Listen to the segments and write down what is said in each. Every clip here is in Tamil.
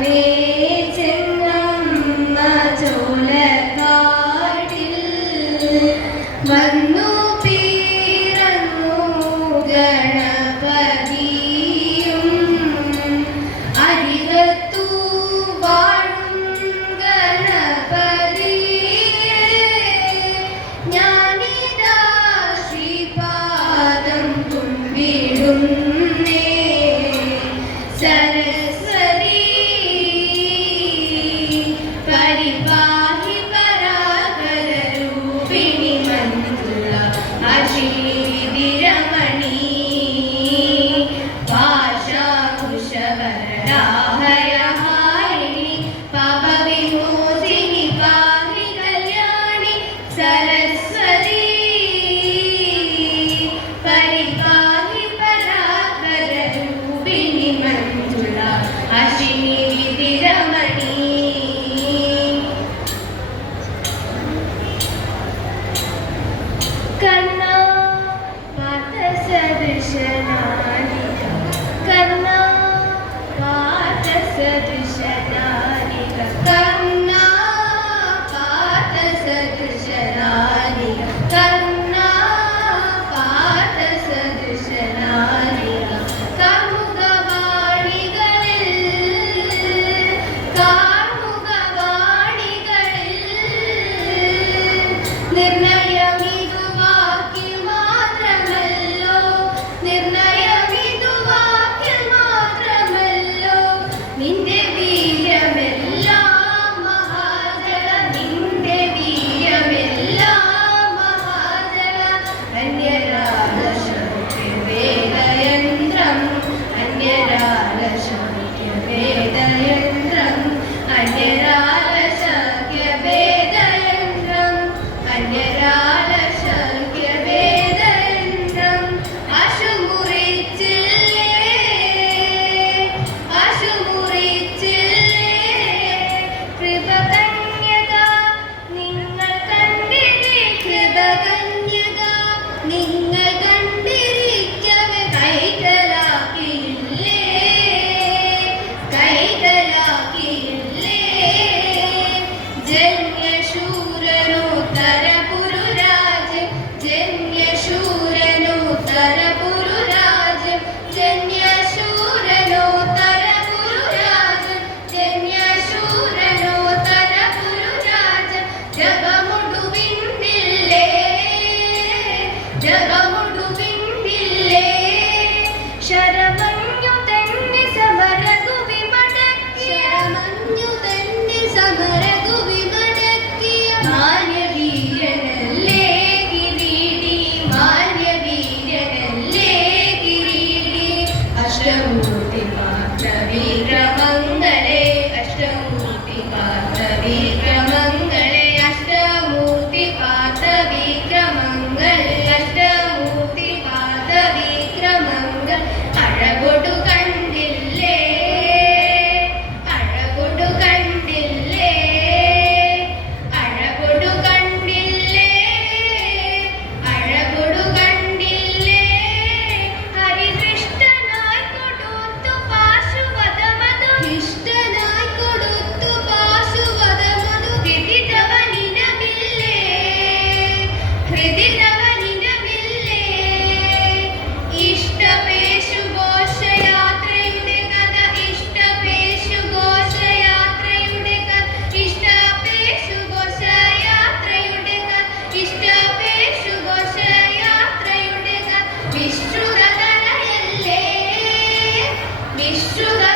Me. सरस्वती misturar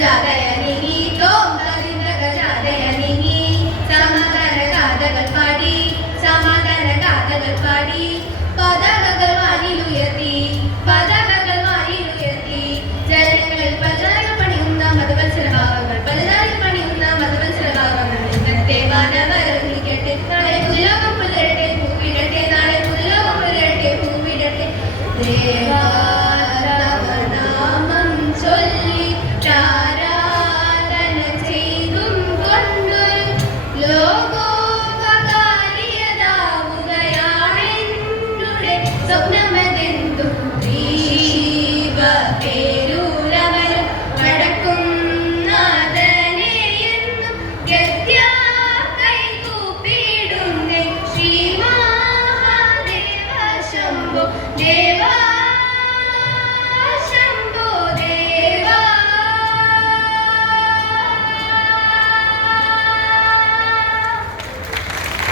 ஜாதயனினி தோங்கரிந்த கஜாதயனினி சமாதான காதகள் பாடி சமாதான காதகள் பாடி